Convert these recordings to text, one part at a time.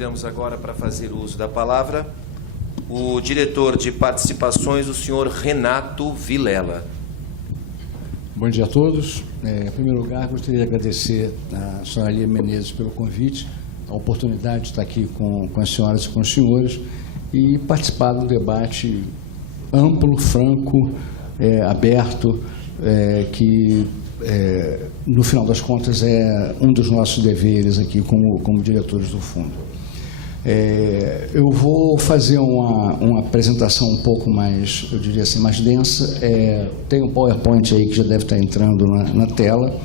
convidamos agora para fazer uso da palavra o diretor de participações, o senhor Renato Vilela. Bom dia a todos. Em primeiro lugar, gostaria de agradecer à senhora Lia Menezes pelo convite, a oportunidade de estar aqui com as senhoras e com os senhores e participar do debate amplo, franco, aberto, que, no final das contas, é um dos nossos deveres aqui como diretores do fundo. Eu vou fazer uma apresentação um pouco mais, eu diria assim, mais densa. Tem um PowerPoint aí que já deve estar entrando na tela.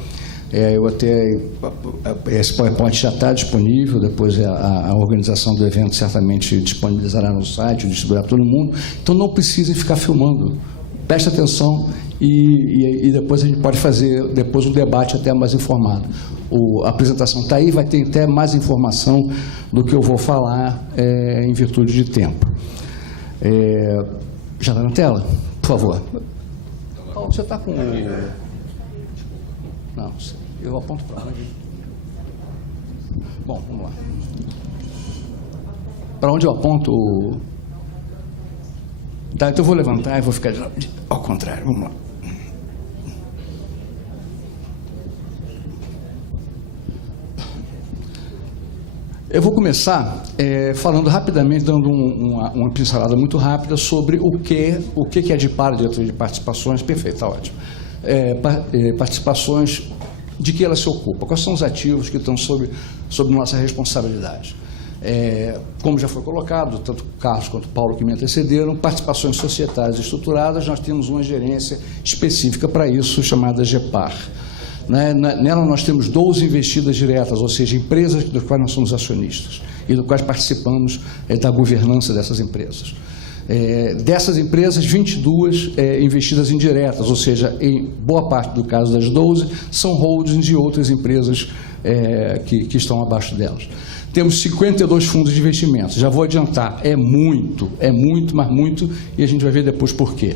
Esse PowerPoint já está disponível, depois a organização do evento certamente disponibilizará no site, distribuirá para todo mundo. Então não precisem ficar filmando. Preste atenção e depois a gente pode fazer depois um debate até mais informado. A apresentação está aí, vai ter até mais informação do que eu vou falar em virtude de tempo. Já está na tela? Por favor. Paulo, você está com... Não, eu aponto para onde? Bom, vamos lá. Para onde eu aponto? Tá, então eu vou levantar e vou ficar ao contrário. Vamos lá. Eu vou começar falando rapidamente, dando uma pincelada muito rápida sobre o que é de para diretoria de participações. Perfeito, está ótimo. Participações, de que ela se ocupa, quais são os ativos que estão sob nossa responsabilidade. Como já foi colocado, tanto o Carlos quanto o Paulo que me antecederam, participações societárias estruturadas, nós temos uma gerência específica para isso, chamada GEPAR. Nela nós temos 12 investidas diretas, ou seja, empresas das quais nós somos acionistas e do quais participamos da governança dessas empresas. Dessas empresas, 22 investidas indiretas, ou seja, em boa parte do caso das 12, são holdings de outras empresas que estão abaixo delas. Temos 52 fundos de investimentos. Já vou adiantar, é muito, mas muito, e a gente vai ver depois por quê.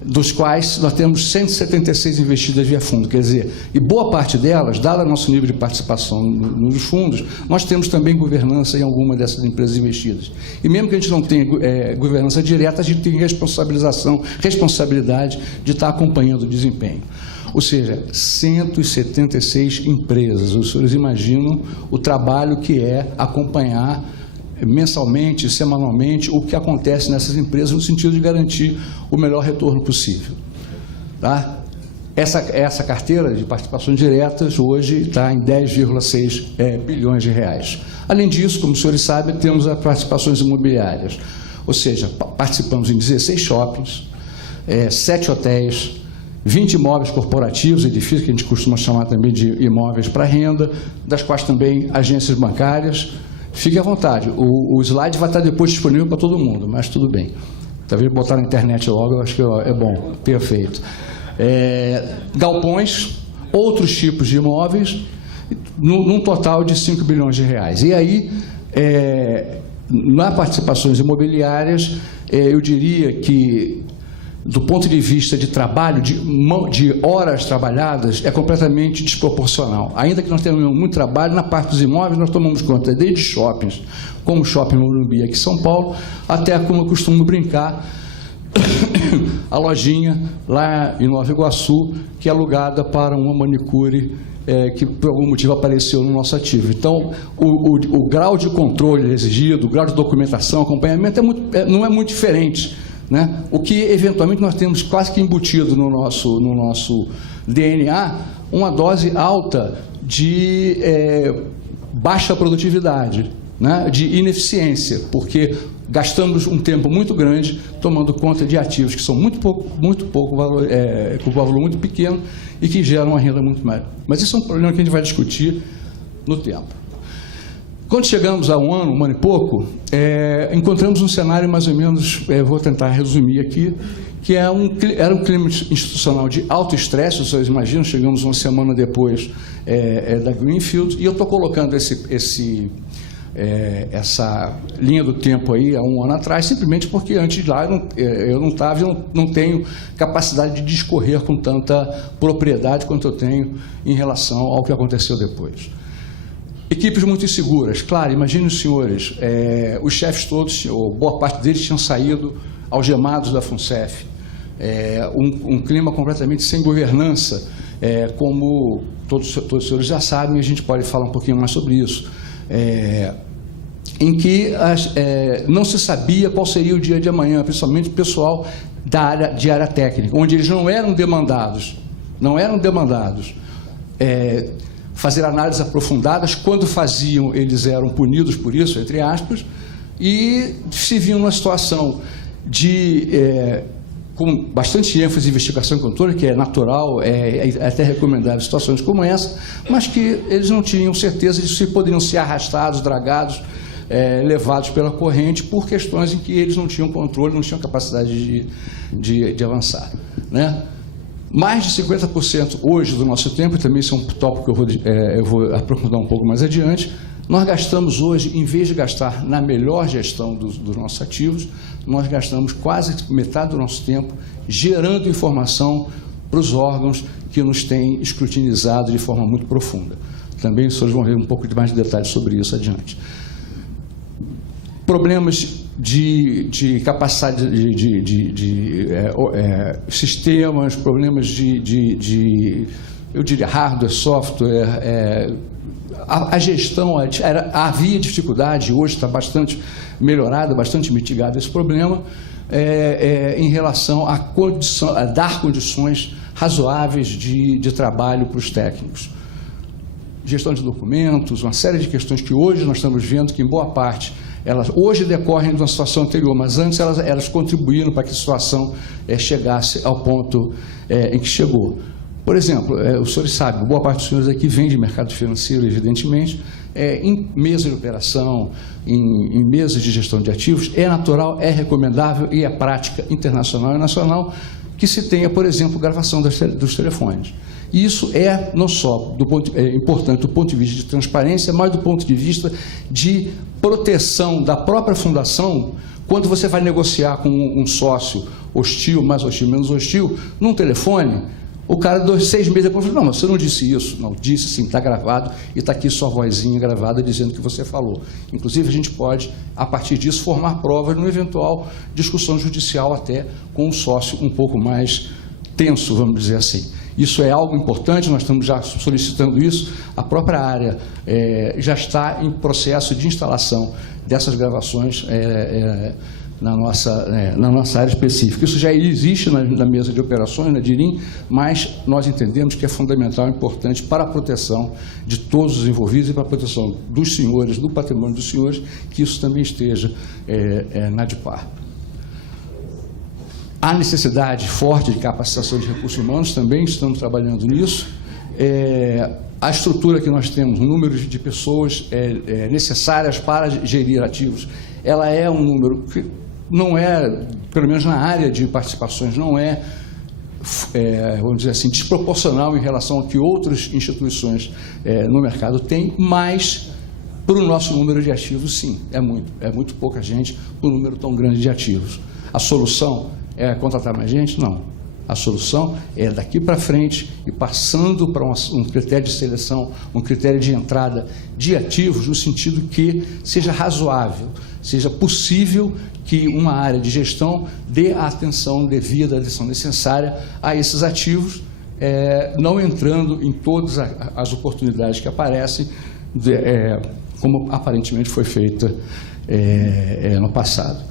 Dos quais nós temos 176 investidas via fundo, quer dizer, e boa parte delas, dado o nosso nível de participação nos fundos, nós temos também governança em alguma dessas empresas investidas. E mesmo que a gente não tenha governança direta, a gente tem responsabilidade de estar acompanhando o desempenho. Ou seja, 176 empresas. Os senhores imaginam o trabalho que é acompanhar mensalmente, semanalmente, o que acontece nessas empresas no sentido de garantir o melhor retorno possível. Tá? Essa carteira de participações diretas hoje está em 10,6 bilhões de reais. Além disso, como os senhores sabem, temos as participações imobiliárias, ou seja, participamos em 16 shoppings, 7 hotéis, 20 imóveis corporativos, edifícios que a gente costuma chamar também de imóveis para renda, das quais também agências bancárias. Fique à vontade, o slide vai estar depois disponível para todo mundo, mas tudo bem. Talvez botar na internet logo, eu acho que é bom, perfeito. Galpões, outros tipos de imóveis, num total de 5 bilhões de reais. E aí, nas participações imobiliárias, eu diria que, do ponto de vista de trabalho, de horas trabalhadas, é completamente desproporcional. Ainda que nós tenhamos muito trabalho, na parte dos imóveis nós tomamos conta desde shoppings, como o Shopping Morumbi aqui em São Paulo, até, como eu costumo brincar, a lojinha lá em Nova Iguaçu, que é alugada para uma manicure que por algum motivo apareceu no nosso ativo. Então, o grau de controle exigido, o grau de documentação, acompanhamento não é muito diferente. Né? O que, eventualmente, nós temos quase que embutido no nosso DNA uma dose alta de baixa produtividade, né? De ineficiência, porque gastamos um tempo muito grande tomando conta de ativos que são muito pouco valor, com valor muito pequeno e que geram uma renda muito maior. Mas isso é um problema que a gente vai discutir no tempo. Quando chegamos a um ano e pouco, encontramos um cenário mais ou menos, vou tentar resumir aqui, que era um clima institucional de alto estresse. Vocês imaginam, chegamos uma semana depois da Greenfield, e eu estou colocando essa linha do tempo aí há um ano atrás, simplesmente porque antes de lá eu não estava, não tenho capacidade de discorrer com tanta propriedade quanto eu tenho em relação ao que aconteceu depois. Equipes muito inseguras. Claro, imagine os senhores, os chefes todos, ou boa parte deles, tinham saído algemados da FUNCEF. Um clima completamente sem governança, como todos os senhores já sabem, a gente pode falar um pouquinho mais sobre isso, em que não se sabia qual seria o dia de amanhã, principalmente o pessoal de área técnica, onde eles não eram demandados, fazer análises aprofundadas. Quando faziam, eles eram punidos por isso, entre aspas, e se viam numa situação com bastante ênfase em investigação e controle, que é natural, é até recomendável situações como essa, mas que eles não tinham certeza de se poderiam ser arrastados, dragados, levados pela corrente por questões em que eles não tinham controle, não tinham capacidade de avançar, né? Mais de 50% hoje do nosso tempo, e também isso é um tópico que eu vou aprofundar um pouco mais adiante, nós gastamos hoje, em vez de gastar na melhor gestão dos nossos ativos, nós gastamos quase metade do nosso tempo gerando informação para os órgãos que nos têm escrutinizado de forma muito profunda. Também os senhores vão ver um pouco mais de detalhes sobre isso adiante. Problemas de capacidade de sistemas, problemas eu diria, hardware, software, a gestão, havia dificuldade, hoje está bastante melhorado, bastante mitigado esse problema, em relação a dar condições razoáveis de trabalho para os técnicos. Gestão de documentos, uma série de questões que hoje nós estamos vendo que, em boa parte, elas hoje decorrem de uma situação anterior, mas antes elas contribuíram para que a situação chegasse ao ponto em que chegou. Por exemplo, os senhores sabem, boa parte dos senhores aqui vem de mercado financeiro, evidentemente, em mesa de operação, em mesas de gestão de ativos, é natural, é recomendável e é prática internacional e nacional que se tenha, por exemplo, gravação dos telefones. E isso não só importante do ponto de vista de transparência, mas do ponto de vista de proteção da própria fundação. Quando você vai negociar com um sócio hostil, mais hostil, menos hostil, num telefone, o cara, 6 meses depois, falou: não, mas você não disse isso. Não, disse sim, está gravado e está aqui sua vozinha gravada dizendo que você falou. Inclusive, a gente pode, a partir disso, formar provas numa eventual discussão judicial até com um sócio um pouco mais tenso, vamos dizer assim. Isso é algo importante, nós estamos já solicitando isso. A própria área já está em processo de instalação dessas gravações na nossa área específica. Isso já existe na mesa de operações, na DIRIM, mas nós entendemos que é fundamental e importante para a proteção de todos os envolvidos e para a proteção dos senhores, do patrimônio dos senhores, que isso também esteja na ADPAR. Há necessidade forte de capacitação de recursos humanos, também estamos trabalhando nisso. A estrutura que nós temos, o número de pessoas necessárias para gerir ativos, ela é um número que não é, pelo menos na área de participações, não vamos dizer assim, desproporcional em relação ao que outras instituições no mercado têm, mas para o nosso número de ativos, sim, é muito pouca gente para um número tão grande de ativos. A solução é contratar mais gente? Não. A solução é daqui para frente e passando para um critério de seleção, um critério de entrada de ativos, no sentido que seja razoável, seja possível que uma área de gestão dê a atenção devida, a atenção necessária a esses ativos, não entrando em todas as oportunidades que aparecem, como aparentemente foi feita no passado.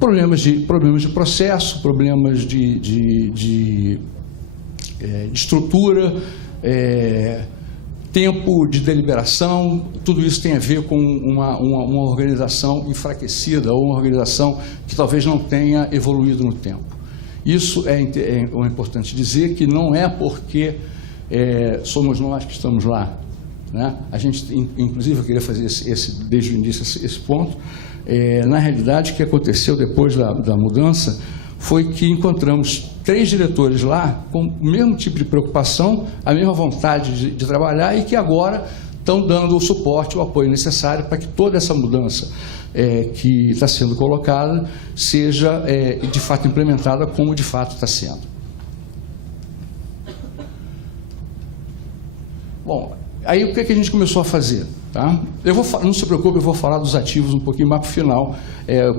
Problemas de processo, problemas de estrutura, tempo de deliberação, tudo isso tem a ver com uma organização enfraquecida ou uma organização que talvez não tenha evoluído no tempo. Isso é importante dizer, que não é porque somos nós que estamos lá, né? A gente, inclusive, eu queria fazer desde o início esse ponto. Na realidade, o que aconteceu depois da mudança foi que encontramos 3 diretores lá com o mesmo tipo de preocupação, a mesma vontade de trabalhar e que agora estão dando o suporte, o apoio necessário para que toda essa mudança que está sendo colocada seja de fato implementada como de fato está sendo. Bom, Aí o que a gente começou a fazer? Tá? Não se preocupe, eu vou falar dos ativos um pouquinho mais para o final,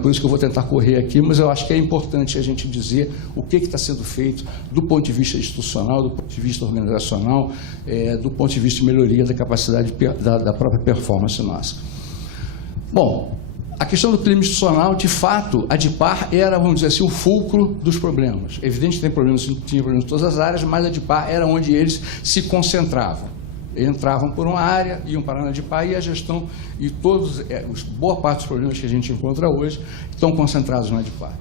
por isso que eu vou tentar correr aqui, mas eu acho que é importante a gente dizer o que está sendo feito do ponto de vista institucional, do ponto de vista organizacional, do ponto de vista de melhoria da capacidade da própria performance nossa. Bom, a questão do clima institucional, de fato, a DIPAR era, vamos dizer assim, o fulcro dos problemas. É evidente que tinha problemas em todas as áreas, mas a DIPAR era onde eles se concentravam. Entravam por uma área, iam parar na DIPAR e a gestão, e boa parte dos problemas que a gente encontra hoje estão concentrados na DIPAR.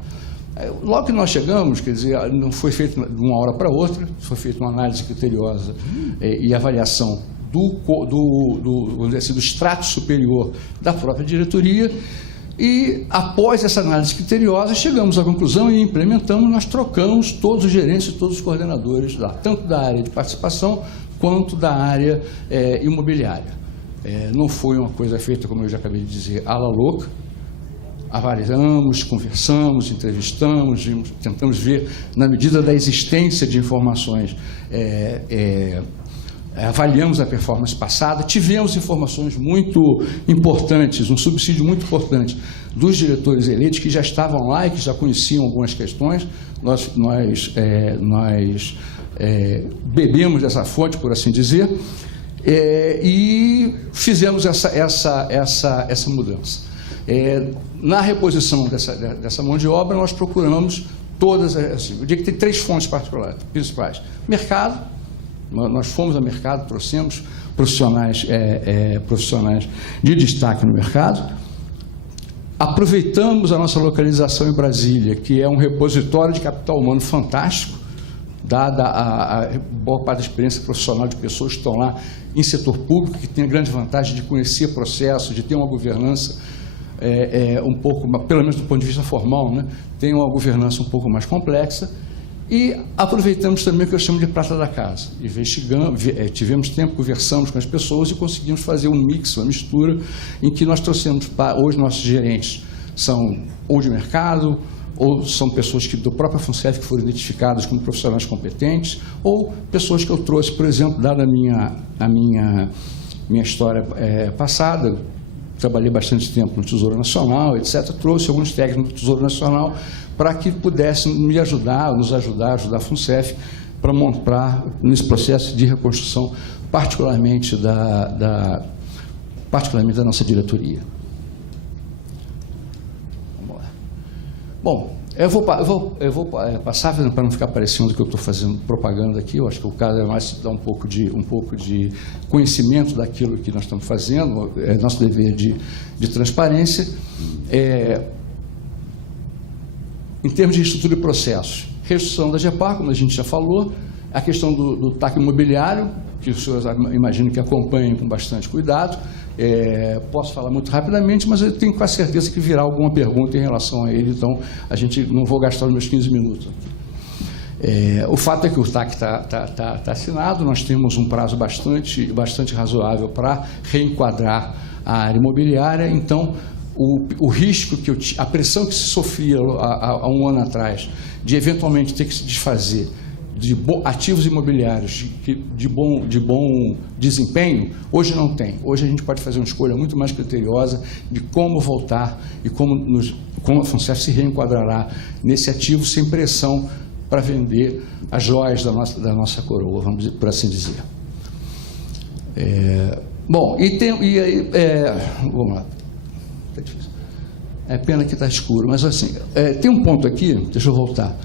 Logo que nós chegamos, quer dizer, não foi feito de uma hora para outra, foi feita uma análise criteriosa e avaliação vamos dizer assim, do extrato superior da própria diretoria, e após essa análise criteriosa chegamos à conclusão e implementamos, nós trocamos todos os gerentes e todos os coordenadores lá, tanto da área de participação quanto da área imobiliária. Não foi uma coisa feita, como eu já acabei de dizer, à la louca. Avaliamos, conversamos, entrevistamos, tentamos ver, na medida da existência de informações, avaliamos a performance passada, tivemos informações muito importantes, um subsídio muito importante dos diretores eleitos que já estavam lá e que já conheciam algumas questões. Nós bebemos dessa fonte, por assim dizer, e fizemos essa mudança. Na reposição dessa mão de obra, nós procuramos todas, assim, eu diria que tem 3 fontes principais. Mercado, nós fomos ao mercado, trouxemos profissionais de destaque no mercado, aproveitamos a nossa localização em Brasília, que é um repositório de capital humano fantástico, dada a boa parte da experiência profissional de pessoas que estão lá em setor público, que tem a grande vantagem de conhecer processos, de ter uma governança um pouco, pelo menos do ponto de vista formal, né, tem uma governança um pouco mais complexa. E aproveitamos também o que eu chamo de prata da casa. Investigamos, tivemos tempo, conversamos com as pessoas e conseguimos fazer um mix, uma mistura, em que nós trouxemos, hoje nossos gerentes são ou de mercado, ou são pessoas do próprio FUNCEF que foram identificadas como profissionais competentes, ou pessoas que eu trouxe, por exemplo, dada a minha história passada, trabalhei bastante tempo no Tesouro Nacional, etc., trouxe alguns técnicos do Tesouro Nacional para que pudessem nos ajudar a FUNCEF para montar nesse processo de reconstrução, particularmente da nossa diretoria. Bom, eu vou passar para não ficar parecendo que eu estou fazendo propaganda aqui. Eu acho que o caso é mais dar um pouco de conhecimento daquilo que nós estamos fazendo, é nosso dever de transparência. Em termos de estrutura e processos, reestruturação da GEPAR, como a gente já falou, a questão do TAC imobiliário, que os senhores imagino que acompanhem com bastante cuidado. Posso falar muito rapidamente, mas eu tenho quase certeza que virá alguma pergunta em relação a ele, então não vou gastar os meus 15 minutos aqui. O fato é que o TAC está assinado, nós temos um prazo bastante razoável para reenquadrar a área imobiliária, então o risco a pressão que se sofria há um ano atrás de eventualmente ter que se desfazer de ativos imobiliários de bom desempenho, hoje não tem. Hoje a gente pode fazer uma escolha muito mais criteriosa de como voltar e como a FUNCEF se reenquadrará nesse ativo sem pressão para vender as joias da nossa coroa, vamos dizer, por assim dizer. Bom, vamos lá. Tá difícil. É pena que está escuro, mas assim, tem um ponto aqui, deixa eu voltar.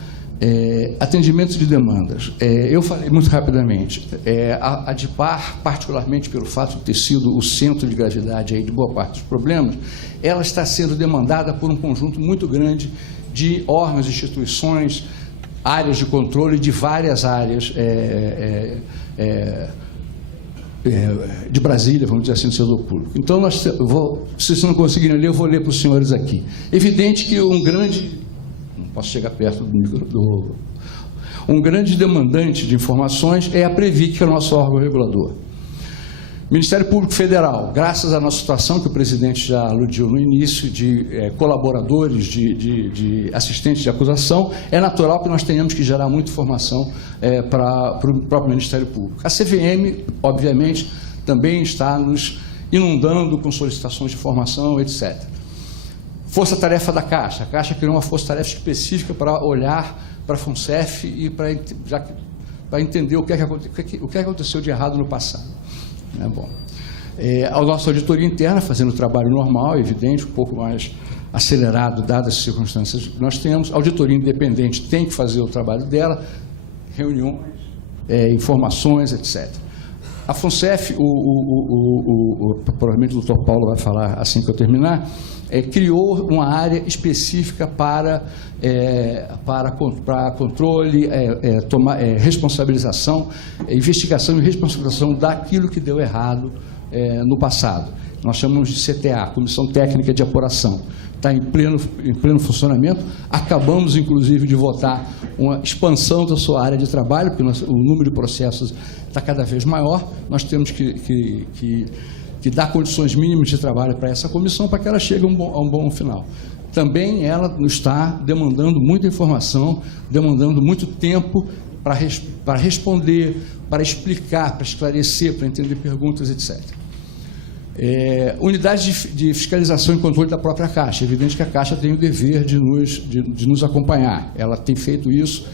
Atendimento de demandas. Eu falei muito rapidamente. A DIPAR, particularmente pelo fato de ter sido o centro de gravidade aí de boa parte dos problemas, ela está sendo demandada por um conjunto muito grande de órgãos, instituições, áreas de controle de várias áreas de Brasília, vamos dizer assim, do setor público. Então, se vocês não conseguirem ler, eu vou ler para os senhores aqui. Evidente que não posso chegar perto do micro, um grande demandante de informações é a Previc, que é o nosso órgão regulador. Ministério Público Federal, graças à nossa situação, que o presidente já aludiu no início, de colaboradores, de assistentes de acusação, é natural que nós tenhamos que gerar muita informação para o próprio Ministério Público. A CVM, obviamente, também está nos inundando com solicitações de informação, etc. Força-tarefa da Caixa. A Caixa criou uma força-tarefa específica para olhar para a FUNCEF e para entender o que aconteceu de errado no passado. Bom, a nossa auditoria interna, fazendo o trabalho normal, evidente, um pouco mais acelerado, dadas as circunstâncias que nós temos. A auditoria independente tem que fazer o trabalho dela, reuniões, informações, etc. A FUNCEF, provavelmente o doutor Paulo vai falar assim que eu terminar, criou uma área específica para controle, responsabilização, investigação e responsabilização daquilo que deu errado no passado. Nós chamamos de CTA, Comissão Técnica de Apuração. Está em pleno funcionamento. Acabamos, inclusive, de votar uma expansão da sua área de trabalho, porque o número de processos está cada vez maior. Nós temos que dar condições mínimas de trabalho para essa comissão, para que ela chegue a um bom final. Também ela está demandando muita informação, demandando muito tempo para responder, para explicar, para esclarecer, para entender perguntas, etc. Unidade de fiscalização e controle da própria Caixa. É evidente que a Caixa tem o dever de nos acompanhar. Ela tem feito isso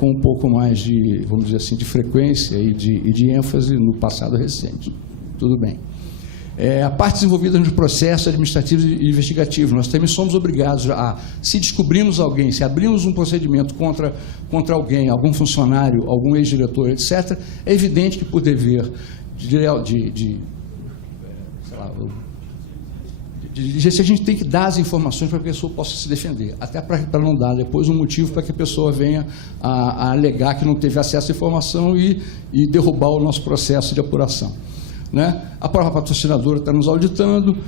com um pouco mais de, vamos dizer assim, de frequência e de ênfase no passado recente. Tudo bem. A parte desenvolvida nos processos administrativos e investigativos. Nós também somos obrigados a, se descobrirmos alguém, se abrimos um procedimento contra alguém, algum funcionário, algum ex-diretor, etc., é evidente que, por dever a gente tem que dar as informações para que a pessoa possa se defender, até para não dar depois um motivo para que a pessoa venha a alegar que não teve acesso à informação e derrubar o nosso processo de apuração. A própria patrocinadora está nos auditando,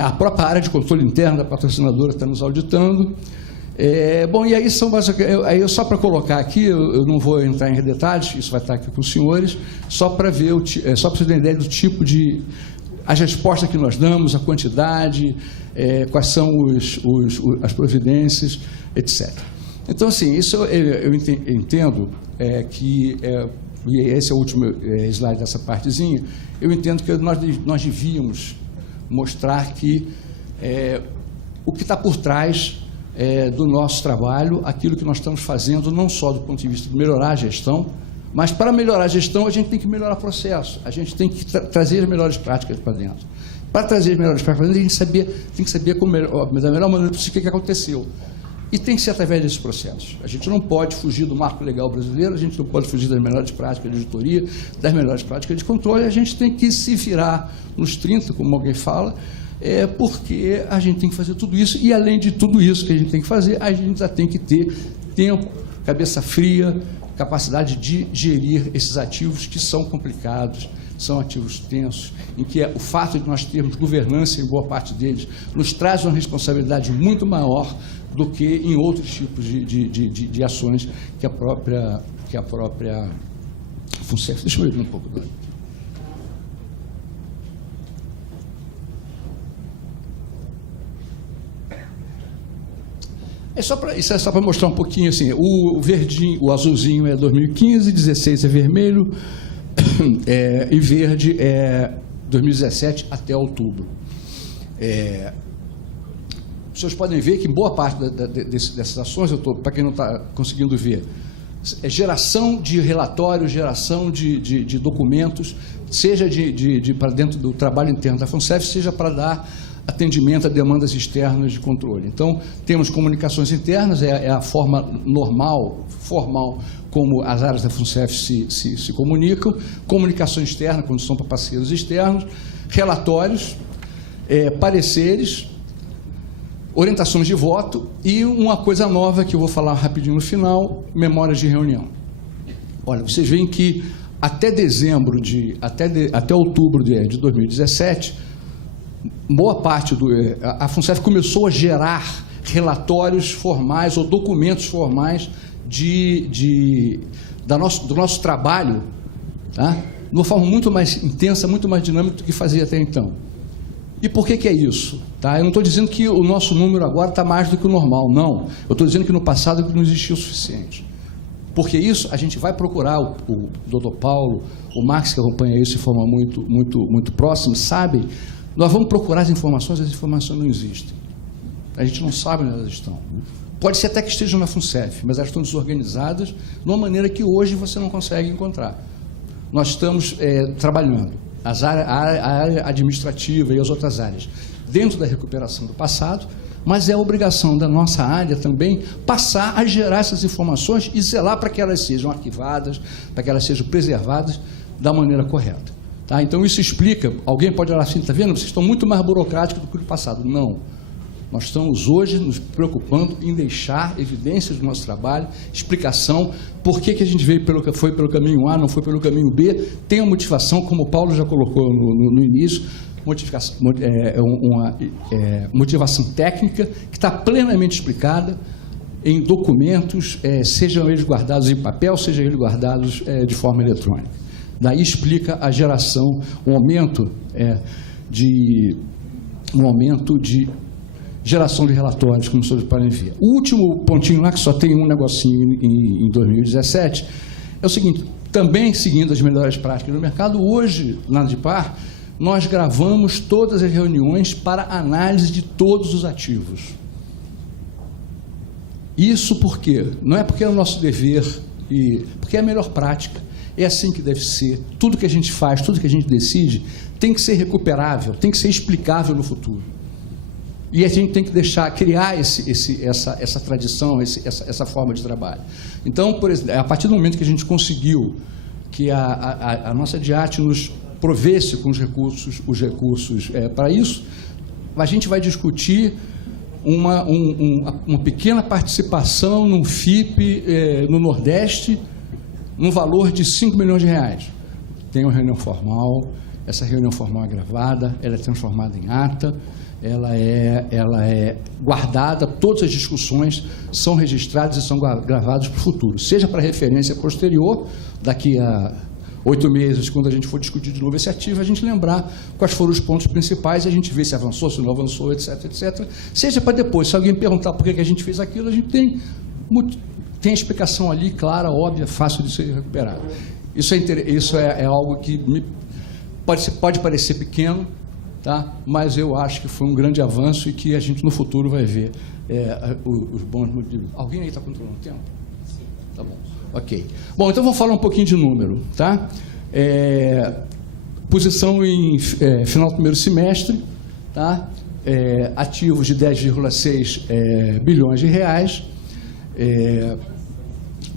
a própria área de controle interno da patrocinadora está nos auditando. Bom, e aí só para colocar aqui, eu não vou entrar em detalhes, isso vai estar aqui com os senhores, só para ver, só para vocês terem ideia do tipo de... as respostas que nós damos, a quantidade, quais são as providências, etc. Então, assim, isso eu entendo que, e esse é o último slide dessa partezinha, eu entendo que nós devíamos mostrar que o que está por trás do nosso trabalho, aquilo que nós estamos fazendo, não só do ponto de vista de melhorar a gestão, mas para melhorar a gestão, a gente tem que melhorar o processo, a gente tem que trazer as melhores práticas para dentro. Para trazer as melhores práticas para dentro, a gente tem que saber da melhor maneira possível o que aconteceu. E tem que ser através desses processos. A gente não pode fugir do marco legal brasileiro, a gente não pode fugir das melhores práticas de auditoria, das melhores práticas de controle, a gente tem que se virar nos 30, como alguém fala, porque a gente tem que fazer tudo isso, e além de tudo isso que a gente tem que fazer, a gente já tem que ter tempo, cabeça fria, capacidade de gerir esses ativos que são complicados, são ativos tensos, em que o fato de nós termos governança em boa parte deles nos traz uma responsabilidade muito maior do que em outros tipos de ações que a própria FUNCEF. Deixa eu ver um pouco. Isso é só para mostrar um pouquinho assim, o verdinho, o azulzinho é 2015, 16 é vermelho, e verde é 2017 até outubro. Os senhores podem ver que boa parte dessas ações, para quem não está conseguindo ver, é geração de relatórios, geração de documentos, seja para dentro do trabalho interno da FUNCEF, seja para dar atendimento a demandas externas de controle. Então, temos comunicações internas, é a forma normal, formal, como as áreas da FUNCEF se comunicam, comunicação externa, quando são para parceiros externos, relatórios, pareceres, orientações de voto e uma coisa nova que eu vou falar rapidinho no final, memórias de reunião. Olha, vocês veem que até até outubro de 2017, boa parte a FUNCEF começou a gerar relatórios formais ou documentos formais do nosso trabalho, tá? De uma forma muito mais intensa, muito mais dinâmica do que fazia até então. E por que é isso? Tá? Eu não estou dizendo que o nosso número agora está mais do que o normal, não. Eu estou dizendo que no passado não existia o suficiente. Porque isso a gente vai procurar, o doutor Paulo, o Max, que acompanha isso de forma muito próxima, sabem, nós vamos procurar as informações não existem. A gente não sabe onde elas estão. Pode ser até que estejam na FUNCEF, mas elas estão desorganizadas de uma maneira que hoje você não consegue encontrar. Nós estamos trabalhando, a área administrativa e as outras áreas, dentro da recuperação do passado, mas é obrigação da nossa área também passar a gerar essas informações e zelar para que elas sejam arquivadas, para que elas sejam preservadas da maneira correta. Tá? Então, isso explica, alguém pode olhar assim, está vendo, vocês estão muito mais burocráticos do que o passado. Não. Nós estamos hoje nos preocupando em deixar evidências do nosso trabalho, explicação, por que a gente foi pelo caminho A, não foi pelo caminho B, tem uma motivação, como o Paulo já colocou no início, uma motivação técnica que está plenamente explicada em documentos, sejam eles guardados em papel, sejam eles guardados de forma eletrônica. Daí explica a geração, um aumento de geração de relatórios, como vocês podem ver. O último pontinho lá, que só tem um negocinho em 2017, é o seguinte, também seguindo as melhores práticas do mercado, hoje, na ADIPAR, nós gravamos todas as reuniões para análise de todos os ativos. Isso por quê? Não é porque é o nosso dever, porque é a melhor prática. É assim que deve ser. Tudo que a gente faz, tudo que a gente decide, tem que ser recuperável, tem que ser explicável no futuro. E a gente tem que criar essa tradição, essa forma de trabalho. Então, por exemplo, a partir do momento que a gente conseguiu que a nossa DIAT nos provesse com os recursos para isso, a gente vai discutir uma pequena participação num FIP no Nordeste, no valor de R$5 milhões. Tem uma reunião formal, essa reunião formal é gravada, ela é transformada em ata, ela é guardada, todas as discussões são registradas e são gravadas para o futuro, seja para referência posterior, daqui a 8 meses, quando a gente for discutir de novo esse ativo, a gente lembrar quais foram os pontos principais, a gente vê se avançou, se não avançou, etc, etc. Seja para depois, se alguém perguntar por que a gente fez aquilo, a gente tem a explicação ali, clara, óbvia, fácil de ser recuperada. Isso é algo que pode parecer pequeno, tá? Mas eu acho que foi um grande avanço e que a gente no futuro vai ver os bons motivos. Alguém aí está controlando o tempo? Sim. Tá bom. Ok. Bom, então vamos falar um pouquinho de número, tá? Posição em final do primeiro semestre, tá? Ativos de 10,6 bilhões de reais.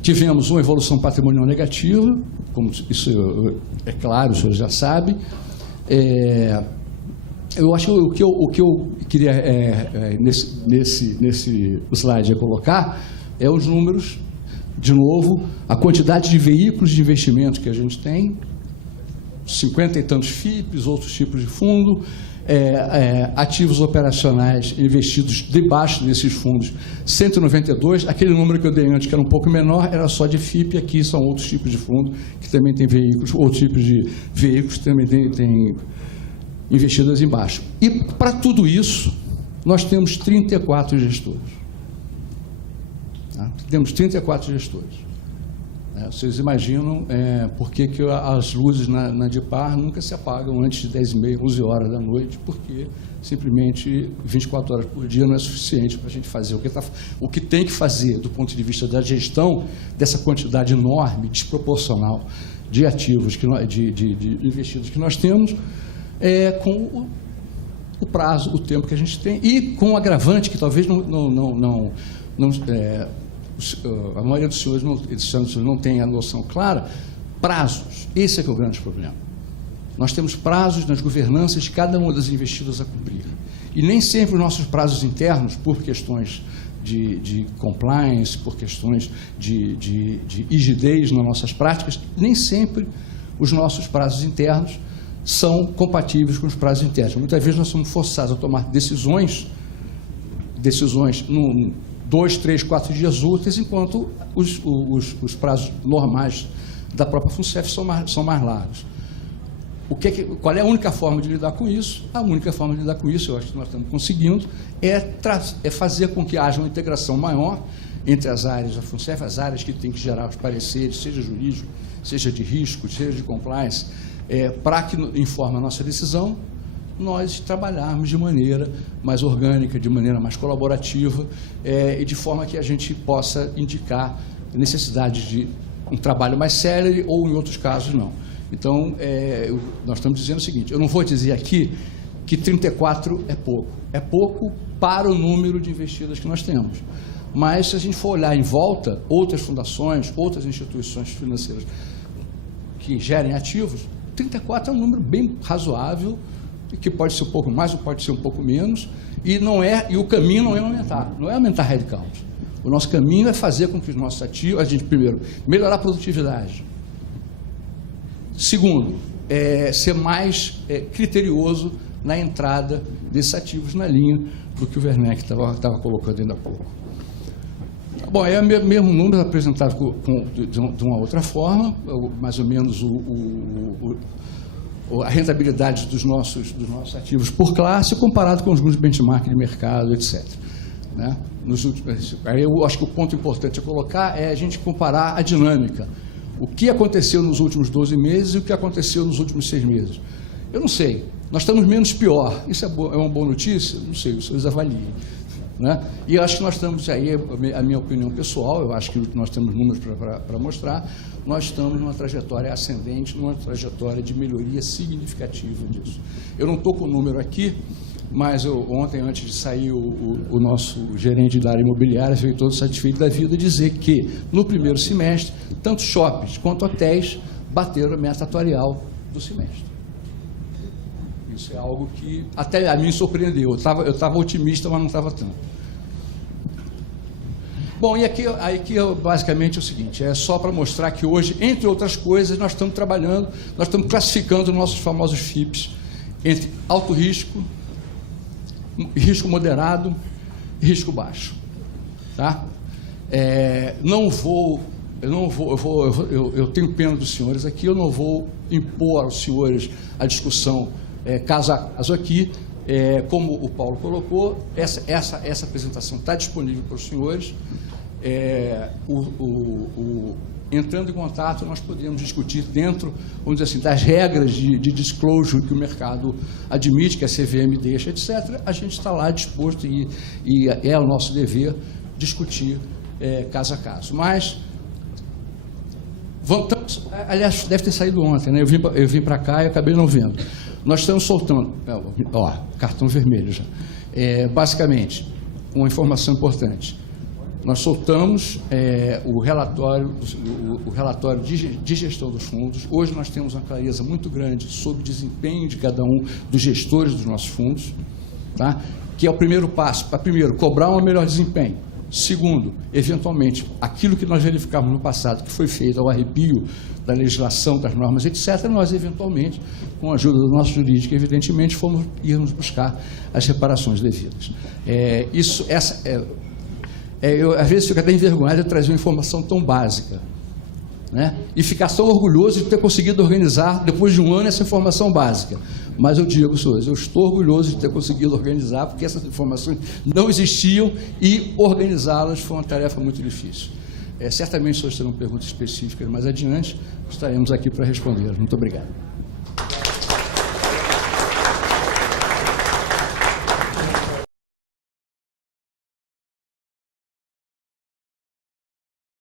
Tivemos uma evolução patrimonial negativa, como isso é claro, o senhor já sabe. Eu acho que o que eu queria nesse slide colocar é os números, de novo, a quantidade de veículos de investimento que a gente tem, 50 e tantos FIPs, outros tipos de fundo, ativos operacionais investidos debaixo desses fundos, 192, aquele número que eu dei antes, que era um pouco menor, era só de FIP, aqui são outros tipos de fundo, que também tem veículos, outros tipos de veículos que também tem investidas embaixo. E, para tudo isso, nós temos 34 gestores. Tá? Temos 34 gestores. Vocês imaginam por que as luzes na ADIPAR nunca se apagam antes de 10h30, 11 horas da noite, porque simplesmente 24 horas por dia não é suficiente para a gente fazer o que tem que fazer do ponto de vista da gestão dessa quantidade enorme, desproporcional de ativos, de investidos que nós temos, com o prazo, o tempo que a gente tem, e com o agravante que talvez a maioria dos senhores não tem a noção clara, prazos. Esse é que é o grande problema. Nós temos prazos nas governanças de cada uma das investidas a cumprir. E nem sempre os nossos prazos internos, por questões de compliance, por questões de rigidez nas nossas práticas, nem sempre os nossos prazos internos são compatíveis com os prazos internos. Muitas vezes nós somos forçados a tomar decisões num 2, 3, 4 dias úteis, enquanto os prazos normais da própria FUNCEF são mais largos. Qual é a única forma de lidar com isso? A única forma de lidar com isso, eu acho que nós estamos conseguindo, é fazer com que haja uma integração maior entre as áreas da FUNCEF, as áreas que têm que gerar os pareceres, seja jurídico, seja de risco, seja de compliance, para que, em forma a nossa decisão, nós trabalharmos de maneira mais orgânica, de maneira mais colaborativa, e de forma que a gente possa indicar necessidade de um trabalho mais sério ou, em outros casos, não. Então, nós estamos dizendo o seguinte, eu não vou dizer aqui que 34 é pouco. É pouco para o número de investidas que nós temos. Mas, se a gente for olhar em volta, outras fundações, outras instituições financeiras que gerem ativos, 34 é um número bem razoável, que pode ser um pouco mais ou pode ser um pouco menos, e o caminho não é aumentar headcount. O nosso caminho é fazer com que os nossos ativos, a gente, primeiro, melhorar a produtividade. Segundo, ser mais criterioso na entrada desses ativos na linha do que o Werneck estava colocando ainda há pouco. Bom, é o mesmo número apresentado de uma outra forma, mais ou menos a rentabilidade dos nossos ativos por classe comparado com os grupos de benchmark de mercado, etc. Né? Aí eu acho que o ponto importante a colocar é a gente comparar a dinâmica. O que aconteceu nos últimos 12 meses e o que aconteceu nos últimos 6 meses. Eu não sei. Nós estamos menos pior. Isso é uma boa notícia? Não sei, vocês avaliem. Né? E eu acho que nós estamos, aí a minha opinião pessoal, eu acho que nós temos números para mostrar, nós estamos numa trajetória ascendente, numa trajetória de melhoria significativa disso. Eu não estou com o número aqui, mas ontem, antes de sair, o nosso gerente da área imobiliária veio todo satisfeito da vida dizer que, no primeiro semestre, tanto shoppings quanto hotéis bateram a meta atuarial do semestre. Isso é algo que até a mim surpreendeu. Eu estava otimista, mas não estava tanto. Bom, e aqui basicamente é o seguinte, é só para mostrar que hoje, entre outras coisas, nós estamos trabalhando, nós estamos classificando nossos famosos FIPs entre alto risco, risco moderado e risco baixo. Tá? Eu tenho pena dos senhores aqui, eu não vou impor aos senhores a discussão caso a caso aqui, como o Paulo colocou, essa apresentação está disponível para os senhores. Entrando em contato, nós podemos discutir dentro, vamos dizer assim, das regras de disclosure que o mercado admite, que a CVM deixa, etc. A gente está lá disposto e é o nosso dever discutir caso a caso. Mas, aliás, deve ter saído ontem, né? Eu vim para cá e acabei não vendo. Nós estamos soltando, cartão vermelho já, basicamente, uma informação importante. Nós soltamos o relatório de gestão dos fundos. Hoje nós temos uma clareza muito grande sobre o desempenho de cada um dos gestores dos nossos fundos, tá? Que é o primeiro passo, para primeiro, cobrar um melhor desempenho. Segundo, eventualmente, aquilo que nós verificamos no passado, que foi feito ao arrepio da legislação, das normas, etc., nós, eventualmente, com a ajuda do nosso jurídico, evidentemente, íamos buscar as reparações devidas. Eu, às vezes, fico até envergonhado de trazer uma informação tão básica, né? E ficar tão orgulhoso de ter conseguido organizar, depois de um ano, essa informação básica. Mas eu digo, senhores, eu estou orgulhoso de ter conseguido organizar, porque essas informações não existiam e organizá-las foi uma tarefa muito difícil. Certamente, os senhores terão perguntas específicas mais adiante, estaremos aqui para responder. Muito obrigado.